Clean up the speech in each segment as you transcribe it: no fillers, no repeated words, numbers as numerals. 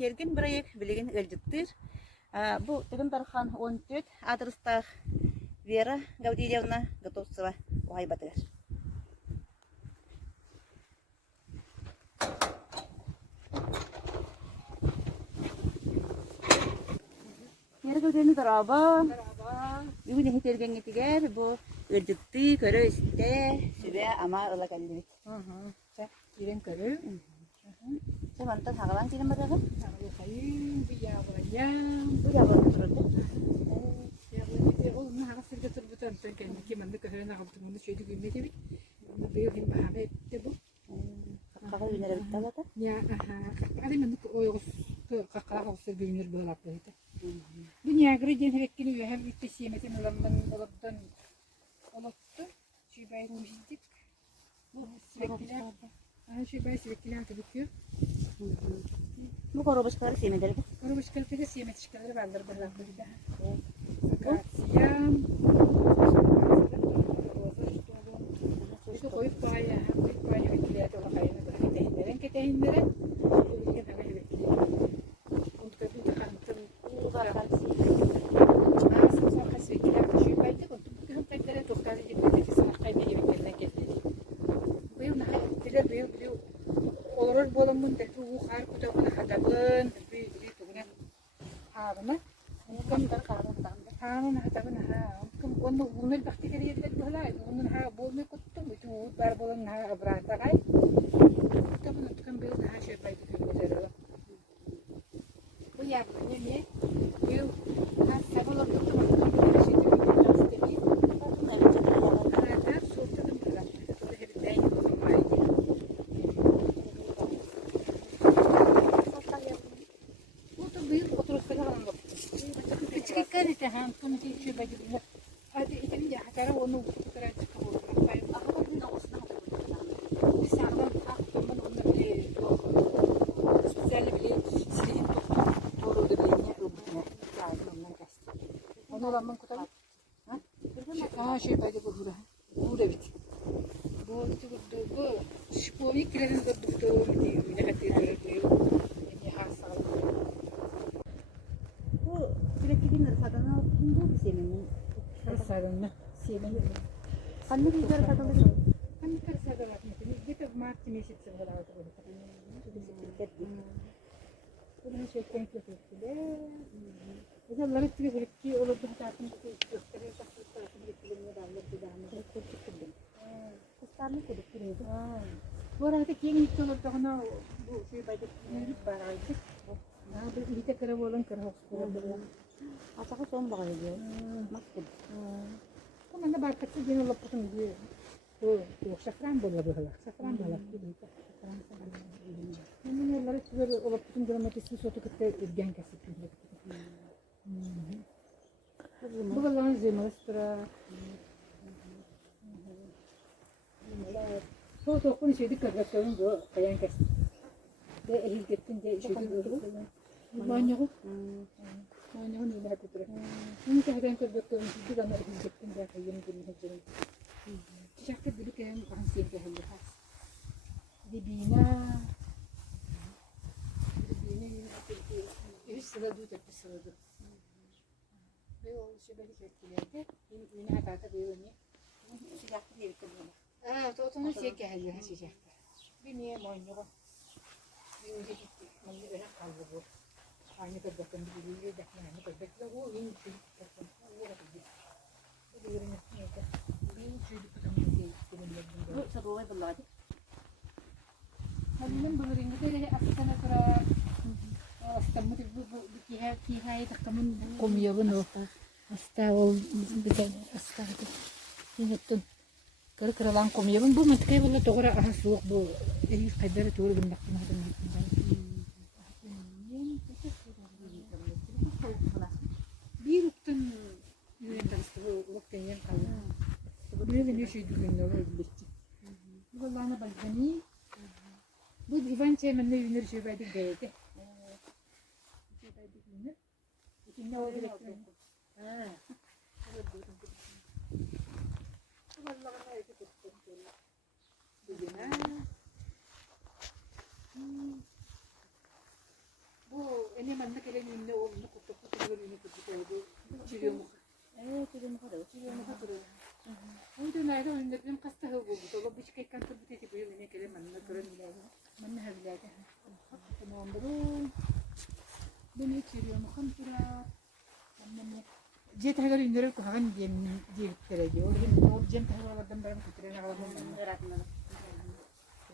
терген бирайык билеген ылжыттыр. Бу тегин Дархан 14 адрестах Вера Гавдиевна Готовцева Уайбатыгар. Вера Гавдиевна дараба. Бүгүн хетелген этигер бу ылжытты көрө исте сүбе ама ыла калдыбыт. Ирен körü. Çamantan hagalan kirim baragı? Hayır, bu yağlayam. Bu yağlayam turdu. Yağlayam. Oğlum haga sırga turbutan sen kendi kimanda köhören ağabtım onu şöyle gülmedi mi? Bu yıl bahane etti bu. Kakkağı ünere bitti alata? Ya, kakkağı demin oyğuz kakkağı olsa gülünür böyle akılıydı. Dünya gırıcın hevekkini hem itti siyemetin olandan olaptan olaptı. Şu bayı kuşittik. Bu sürekliler. Şu bayı sürekliler tabii. Bu korobaşkaları sevmediler mi? Korobaşkaları da siyemet çıkarları vardır buralarda bir daha. Akasiyam. Şu koyup bayağı hevekkilerde olan kayını böyle ketehinlere. Öyle hemen hevekkilere. Onu da kanıtın. Bu karkansı. Sonra sürekliler şu bayı da bu kayıtlara doktor edilmedi. Sana kayını heveklerden geldi. Bu yıl diler bu yıl olur bolamın da bu har kutabına hatabın bir tuguna harına kamdan harına hatabın ha onu bunun bakti kere yedek böyle onun ha bolme kuttum bu bar bolan ha abrata kay kutabın tukan bir ha şey baydı kırmızı bu yapma ne bu ha sabah tuttum bir şey değil Batın evet çatırlar. ha sortladım böyle hep değil o zaman Çıkıklar işte han konu ki şu bacılar. Hadi itin ya hakara onu kutara çıkıyor. Kafayı Ahı bir olsun ama. bir sağlam taktımın onu bile spesiyel bile silin doğru da bile ne öbürüne yani ondan kastı. Onu olanın kutara. Ha şey bacı bu bura. Bu da bit. Bu şu bir kirenin de doktor diyor. Bir de diyor. Ne hasar. Bu sürekli günler kadına bu bir senin. Sarılma. Sevmeli. Anne bizler kadınlar. Hani karısa da bakmıştım. Bir de martı meşit sınırlar da böyle. Bunun şey komple tuttular. Mesela lanet gibi sürekli olurdu hayatını gösteriyor. Şahsı tarafını getirilmeye davranır bir daha. Kıskanlık edip Bu arada yeni ilk olurdu ona bu şey bayda yürüyüp baraydı. Bir de kara olan kara hoşçakalın. Açıkı son bağırıyor. Maskul. Ama ne barkası gene olup tutun diyor. Bu şafran bolla böyle. Şafran bolla. Bunun yolları böyle olup tutun gramatisi sotu kıtta izgen kasıp. Bu balon zemastra. Sotu okun şeydi kırgatların bu kayan kasıp. De ehil gittin de şeydi gördüm. Manyağı. Manyağı ne ilahi tutur. Bunu kayan kırgatların bir tane ehil gittin de kayan kırgatların. Çiçekte bir kayan kansiyet ehilli has. Dibina. Bir sırada bir sırada. Ve o şöyle çektilerdi. Yine hatata bir önüne. Sıcaklı diye bitirdim. Totunun şey geldi ha sıcakta. Bir niye manyağı. Bir önce gitti. Manyağı öyle kaldı bu. Aynı kadar bir yürüyor da aynı kadar. O yeni bir kadar. O da bir. Bu da yerine neydi? Bir şey bir kadar bir Bu sabahı bulladı. Halim bulurin de aslında sonra aslında bu kihayı takımın komiyabın o. Hasta ol bir de hasta. Yinettin. Kırılan komiyabın bu mantıkaya valla doğru aha soğuk bu. İyi kadar doğru bir baktım adam. Bir uktan yöntemsi bu uktan yan kaldı. Böyle bir şey düşünüyor öyle. Bu Allah'ına bakani. Bu divan çemenle yünür şey baydı geldi. Şey baydı yünür. İçinde o direktör. Ha. Allah'ına eti tuttum. Bugüne. Bu من هبلاده تنومبرو بني تشيريو مخمترا من جيت هذا اللي نديرك هان دي تراجع ولكن هو جنت هذا قدام برام كتير أنا قدام Beratna.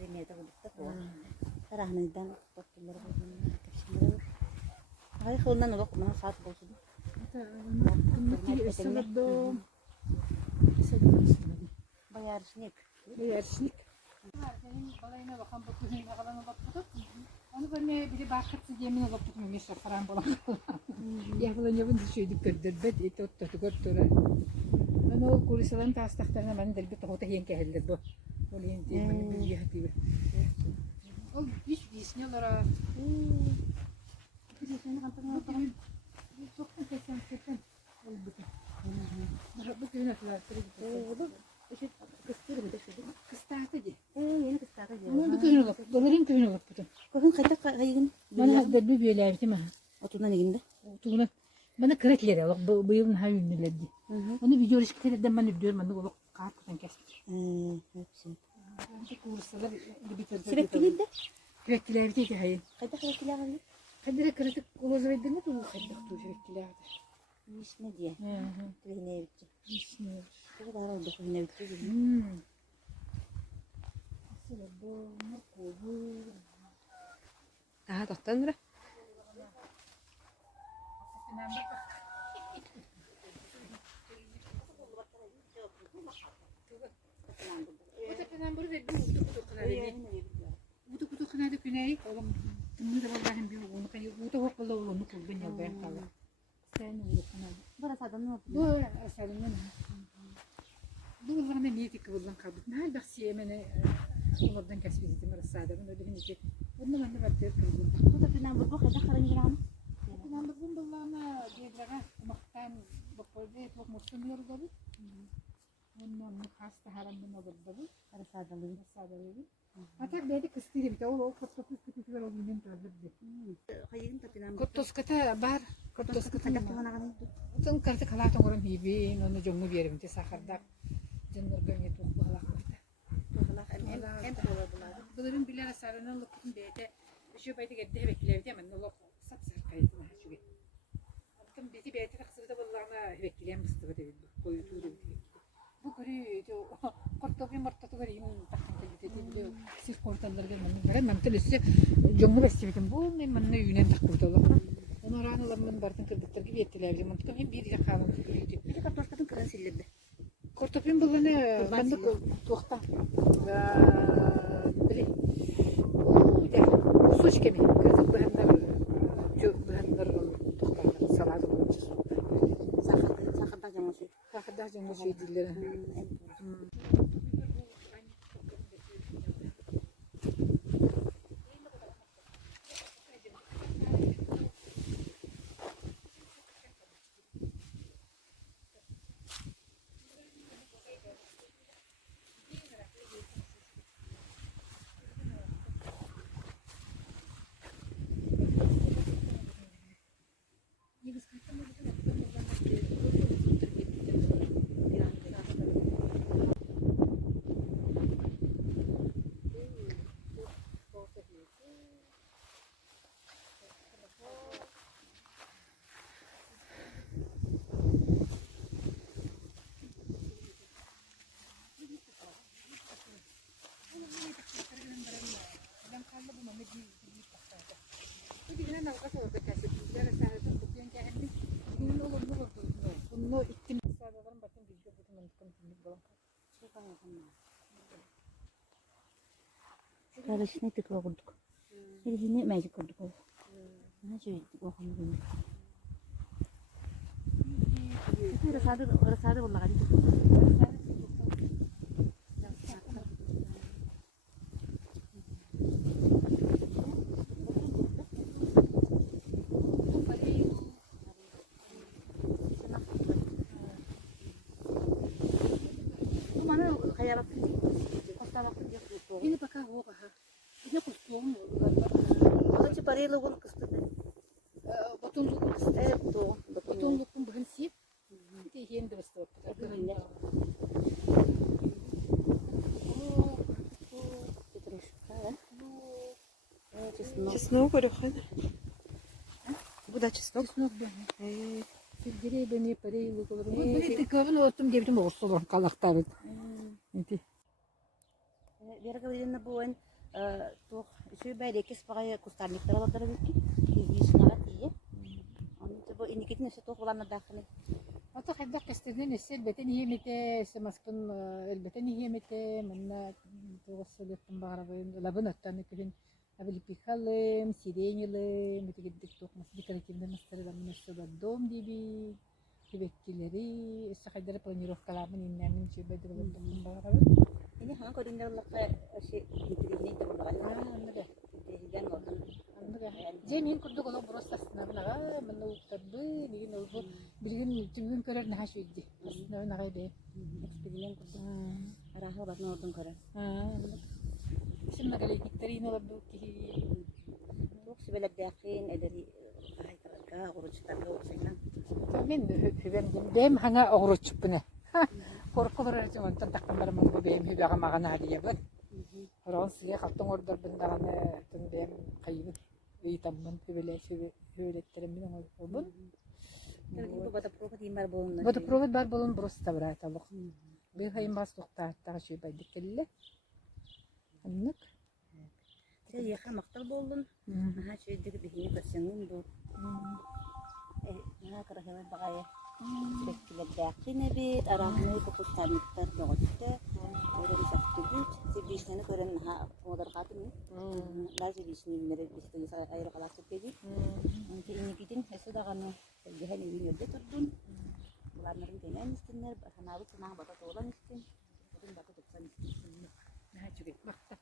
Ini itu kita tuh. Terah nih dan waktu berapa kecil. Hari khulna nubak mana saat bos itu. كنتي السبب Bayar snik. بيرسنك balayına bakan bakıyorum yakalarına bakmadık. Onu böyle biri bakıp yemine bakıp meşe falan bulan. Yapılan yapın düşürdük dördürbet eti ottatu götüre. Ben o kulisaların tastaklarına ben delbet hota hiyen keheldir bu. Olayım diye beni bir yahdi be. O hiç bisniyorlara. Biasanya kantong Çok da kesen kesen. Bu köyün atlar. itu. Işık kıstır mı dışarı? Kıstahta diye. Yeni kıstır da Ama bu köyün alıp, doların köyün alıp bu. Kokun kaytak kayın. Bana delbi bir yerlerdi mi? Oturdan eginde. Tuğla. Bana kıraklar ya. Bu yılın her ünlülerdi. Onu bir görüş kere ben diyorum ben de o karttan kesmiş. Hepsi. Bence kursalar bitirdi. Sürekli değil de. Kıraklardı ki hayır. Kaytak kayaklar var. Kadere kırık koloz verdi mi? Bu kaytak tu kıraklardı. İş ne diye? Trihine evitçi. İşte. Bu kadar oldu trihine evitçi. Aslında bu ne koyu. Aha tohtan mı? O tepeden burada bir kutu kıradı. Kutu kıradı güney. Oğlum bunu da vallahi bir onu kayı. Bu da hop vallahi onu kullan ya ben kala. Sen onu kıradı. Burası adam ne Bu asalında ne? Bu vallahi ne niyeti kullan kaldı. Ne bak siyemene onlardan kesmiştim arasada. Ben öyle hince. Bunu ben de bakıp kıldım. Bu da falan bu kaytak karın giran. Ben bizim vallahi diyebilirler. Maktan bakıldı. Çok mutluyum yoruldu. Ondan hasta haramdan oldu. Arası adamın. Hatta beni kıstıydı bir de o fotoğrafı küçükler o günün tarzıydı. Kayın tapinan. Kotoskata bar. Kotoskata Kaytak tuhan akan itu. Tun kartı kalatan orang hibi nono jongu diyelim te sakardak. Jennur gönye tuh balak orada. Tuhalak en tuhala bular. Bunların bilir asarının lukun bede. Şu bayda gedde bekler diye men lok sat sarkaydı ha şu. Attım bizi bede taksırda vallahi bekleyen mıstığı dedi. Koyu tuğdu dedi. Bu görü kortopi mortotu görü yum takıntı dedi diyor. Siz kortalları gelmem. Ben telesi jongu besledim. Bu ne men ne yünen takıldı ola. Onu ranılamın bartın kırdıkları gibi ettiler. Mantıklı hem bir yakalım dedi. Bir de kartoşkatın kırın sildirdi. Kortopin bulana ben de tohta. Biri. De suç kemi. Kırdık bahanlar. Çok bahanlar tohta. Saladı olmuş. Sakarda jangan sih. Hakikaten canlı şey dilleri. Bunu ittim. Sadece bakın bilgi bu mantıklı bir balan. Kalau sini tuh kalau kuduk. Jadi sini magic kuduk. Nah cuy, gua kamu gini. Itu resade boleh kan itu. Mana kayak waktu Costa waktu dia kuduk. Ini pakai hoka ha. Ini kostum. Kalau cipari lo pun kustut. Batun lukun. Tuh, Batun lukun bahan sip. Itu hian terus tuh. Terus чеснок. Чеснок көрөкөн. Bu da чеснок. Чеснок бәне. Силгерей бәне парей лугулар. Бу көбүн отум дебдим орсолор калактарын. Эти. Берега видно буен тух şu бәйреке спагай кустарниктар алалар бит. Вишнага тие. Аны бу иникетин эше тух буланы дахны. Ата хайда кестеден эсел бетен иемете, семаспын элбетен иемете, менна тоғысылыктын багарабын, лабын аттаны көлен абилипихалым, сиренилым, этигеддик токмас декоративный мастерлармен өссөбөр дом диби, кебеккилери, эсе хайдары планировкалармын иннәмин чөбөдүр болдуктун багарабын. Ini hangi koordinatörlükle şey bitirdiğini de bulmalı. Анныга. Bitirdiğinden oldu. Анныга. Же мен курдук оло бурос астынабынага, менна уктарбы, деген олбу билген түгүн көрөр наха шүйдү. Астынабынага бе. Eksperiment kurdu. Arahı bakın oradan kara. Şimdi galetniklerin olabilir ki. Çok sebeple dakin ederi ay karga oruçlarla olsaydı. Ben benim hanga oruç bune. Korkulur için ondan takım var mı benim hübaya magana hadiye ben. Oran size kalktım orada ben daha ne tüm benim kaybı. İyi tamam hübületlerim benim olsun. Bu da prova değil var bunun. Bu da prova var bulun burası da var tabii. Bir hayım bas doktor daha şey baydık kelle. Anlık. Sen yakın maktal buldun. Ha şöyle bir hini basının bu. Ha kara hemen bakaya. Bekle dakin bir arahını kukustanlıklar doğdu. Öyle bir saktı. Sevişlerini gören ha modar kadın. Lazım sevişini nereye işte ayrı kalasıp dedi. Onki ini gidin hesuda kanı. Gehen ini yerde turdun. Bunların gelen istenler. Hanalı sana bata tolan isten. Bugün bata tutsan isten. Ne çubuk bakta.